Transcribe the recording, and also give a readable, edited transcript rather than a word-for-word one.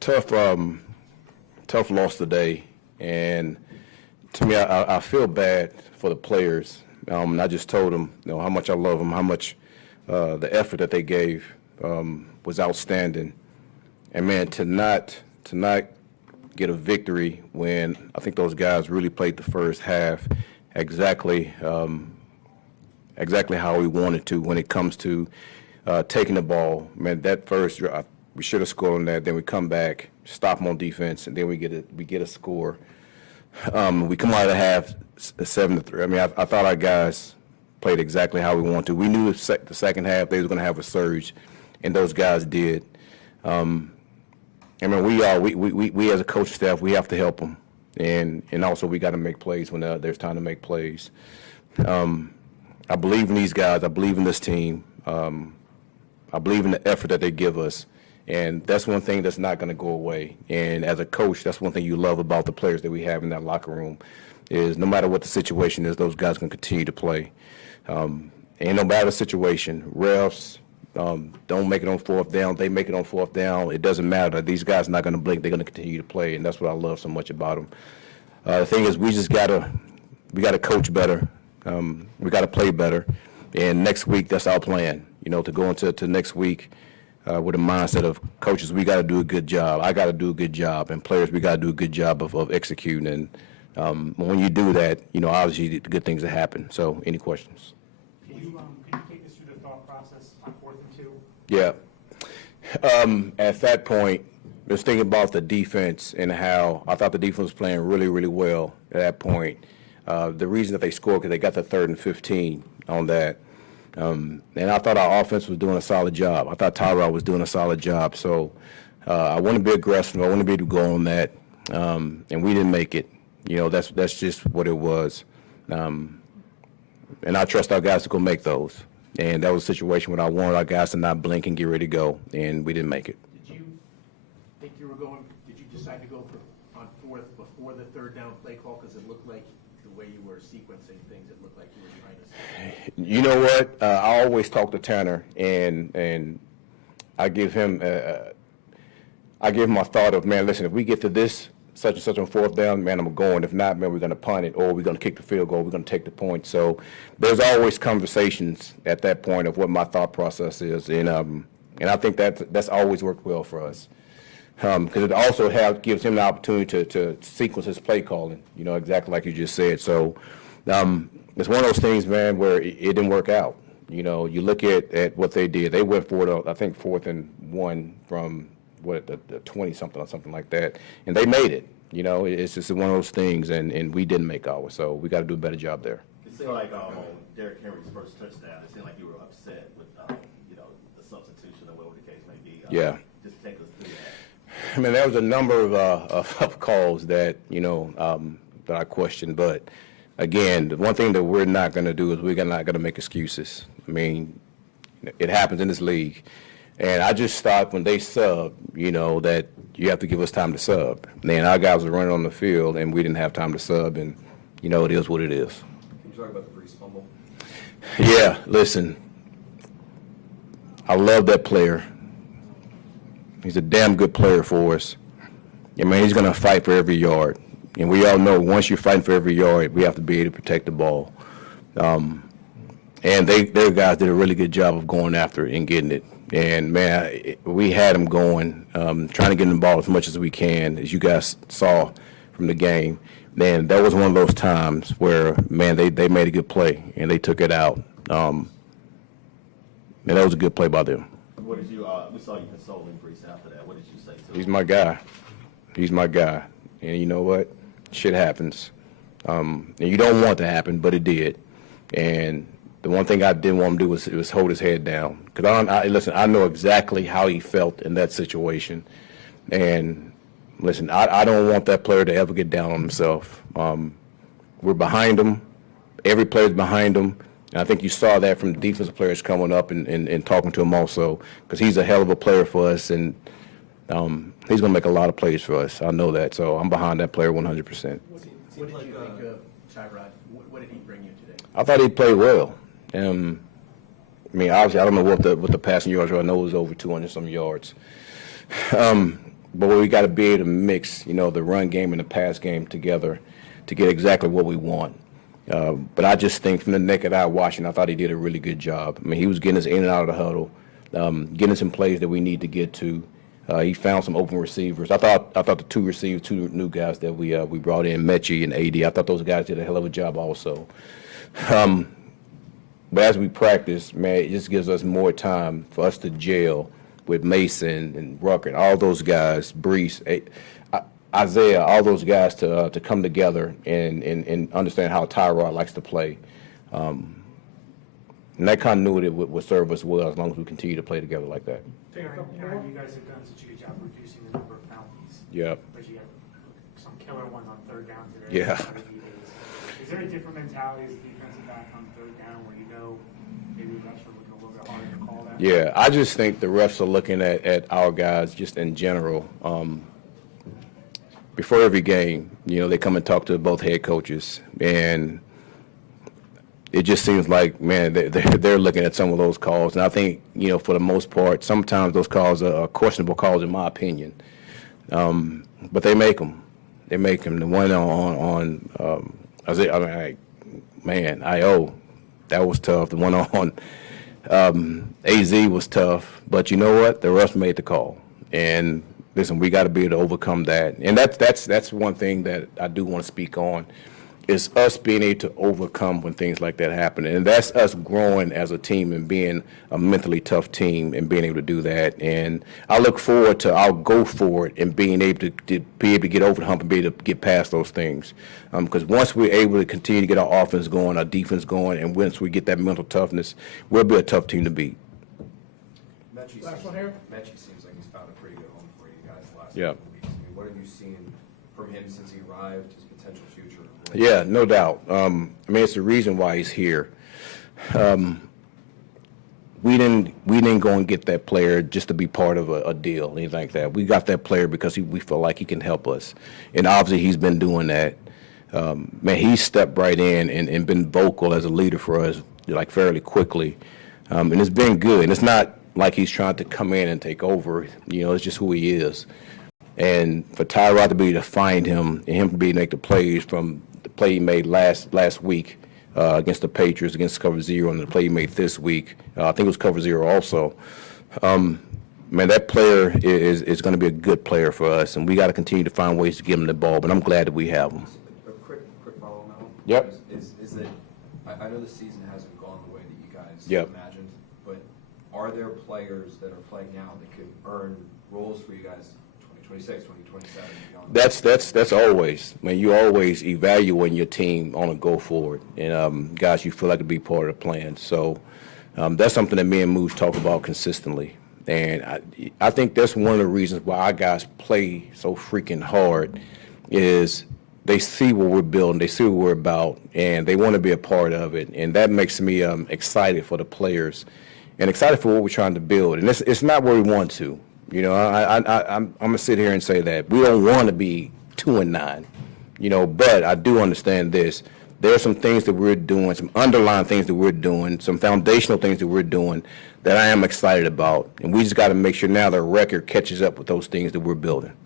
tough loss today, and to me, I feel bad for the players. I just told them, how much I love them, how much the effort that they gave was outstanding, and man, to not get a victory when I think those guys really played the first half exactly how we wanted to when it comes to taking the ball. Man, that first we should have scored on that. Then we come back, stop them on defense, and then we get a score. We come out of the half 7-3. I mean, I thought our guys played exactly how we wanted to. We knew the second half they were going to have a surge, and those guys did. I mean, we as a coaching staff, we have to help them, and also we got to make plays when there's time to make plays. I believe in these guys. I believe in this team. I believe in the effort that they give us, and that's one thing that's not going to go away. And as a coach, that's one thing you love about the players that we have in that locker room is no matter what the situation is, those guys can continue to play. And no matter the situation, refs, don't make it on fourth down. They make it on fourth down. It doesn't matter. These guys are not going to blink. They're going to continue to play, and that's what I love so much about them. The thing is, we got to coach better. We got to play better, and next week that's our plan. To go into next week with a mindset of coaches, we got to do a good job. I got to do a good job, and players, we got to do a good job of executing. And when you do that, obviously the good things that happen. So, any questions? Can you take us through the thought process on 4th and 2? Yeah. At that point, I was thinking about the defense and how I thought the defense was playing really, really well at that point. The reason that they scored because they got the 3rd and 15 on that. And I thought our offense was doing a solid job. I thought Tyrod was doing a solid job. So I want to be aggressive. I want to be able to go on that. And we didn't make it. That's just what it was. And I trust our guys to go make those. And that was a situation where I wanted our guys to not blink and get ready to go, and we didn't make it. Did you think you were going, did you decide to go on 4th before the 3rd down play call? Because it looked like the way you were sequencing things, it looked like you were trying to. You know what? I always talk to Tanner, and I give him my thought of, man, listen, if we get to this such and such on 4th down, man, I'm going. If not, man, we're going to punt it, or we're going to kick the field goal. We're going to take the point. So there's always conversations at that point of what my thought process is, and I think that's always worked well for us. Because it also gives him the opportunity to sequence his play calling, exactly like you just said. So it's one of those things, man, where it didn't work out. You look at what they did. They went for it, I think, 4th and 1 from the 20-something or something like that, and they made it. It's just one of those things, and we didn't make ours. So we got to do a better job there. It seemed like on Derrick Henry's first touchdown, it seemed like you were upset with the substitution or whatever the case may be. Yeah. Just take us through that. I mean, there was a number of calls that, that I questioned. But, again, the one thing that we're not going to do is we're not going to make excuses. I mean, it happens in this league. And I just thought when they sub, that you have to give us time to sub. And then our guys were running on the field, and we didn't have time to sub. And, it is what it is. Can you talk about the Fumble? Yeah, listen, I love that player. He's a damn good player for us. He's going to fight for every yard. And we all know once you're fighting for every yard, we have to be able to protect the ball. And their guys did a really good job of going after it and getting it. And, man, we had them going, trying to get the ball as much as we can, as you guys saw from the game. Man, that was one of those times where, man, they made a good play, and they took it out. And that was a good play by them. What did you? We saw you consoling Brees after that. What did you say to him? He's my guy. He's my guy. And you know what? Shit happens. And you don't want it to happen, but it did. And the one thing I didn't want him to do was hold his head down. Because listen, I know exactly how he felt in that situation. And listen, I don't want that player to ever get down on himself. We're behind him. Every player's behind him. And I think you saw that from the defensive players coming up and talking to him also, because he's a hell of a player for us, and he's going to make a lot of plays for us. I know that. So I'm behind that player 100%. What did you think of Tyrod? What did he bring you today? I thought he played well. Obviously, I don't know what the passing yards were. I know it was over 200-some yards. but we got to be able to mix, the run game and the pass game together to get exactly what we want. But I just think from the naked eye watching, I thought he did a really good job. I mean, he was getting us in and out of the huddle, getting some plays that we need to get to. He found some open receivers. I thought the two new guys that we brought in, Mechie and AD, I thought those guys did a hell of a job also. But as we practice, man, it just gives us more time for us to gel with Mason and Rucker and all those guys, Brees, Isaiah, all those guys to come together and understand how Tyrod likes to play. And that continuity would serve us well as long as we continue to play together like that. Aaron, you guys have done such a good job reducing the number of penalties. Yep. But you have some killer ones on third down today. Yeah. Is there a different mentality as a defensive back on third down where maybe the refs are looking a little bit harder to call that? Yeah, I just think the refs are looking at our guys just in general. Before every game, they come and talk to both head coaches, and it just seems like, man, they're looking at some of those calls. And I think, for the most part, sometimes those calls are questionable calls in my opinion. But they make them. They make them. The one on IO, that was tough. The one on AZ was tough. But you know what? The refs made the call. And listen, we got to be able to overcome that. And that's one thing that I do want to speak on, is us being able to overcome when things like that happen. And that's us growing as a team and being a mentally tough team and being able to do that. And I look forward to our go forward and being able to get over the hump and be able to get past those things. Because once we're able to continue to get our offense going, our defense going, and once we get that mental toughness, we'll be a tough team to beat. Mechie seems like he's found a pretty good home for you guys the last Yeah. couple of weeks. I mean, what have you seen from him since he arrived, his potential future? Yeah, no doubt. It's the reason why he's here. We didn't go and get that player just to be part of a deal, anything like that. We got that player because we feel like he can help us, and obviously he's been doing that. He stepped right in and been vocal as a leader for us, like fairly quickly, and it's been good. And it's not like he's trying to come in and take over. It's just who he is. And for Tyrod to be able to find him and him to be able to make the plays from the play he made last week against the Patriots, against cover zero, and the play he made this week, I think it was cover zero also. That player is going to be a good player for us, and we got to continue to find ways to give him the ball, but I'm glad that we have him. A quick follow on that one. Yep. Is that, I know the season hasn't gone the way that you guys Yep. imagined, but are there players that are playing now that could earn roles for you guys 2026, 2027, and beyond? That's always. You always evaluating your team on a go forward, and guys you feel like to be part of the plan. So that's something that me and Moose talk about consistently, and I think that's one of the reasons why our guys play so freaking hard, is they see what we're building, they see what we're about, and they want to be a part of it, and that makes me excited for the players, and excited for what we're trying to build. And it's not where we want to. I'm gonna sit here and say that we don't want to be 2-9, but I do understand this. There are some things that we're doing, some underlying things that we're doing, some foundational things that we're doing that I am excited about, and we just got to make sure now the record catches up with those things that we're building.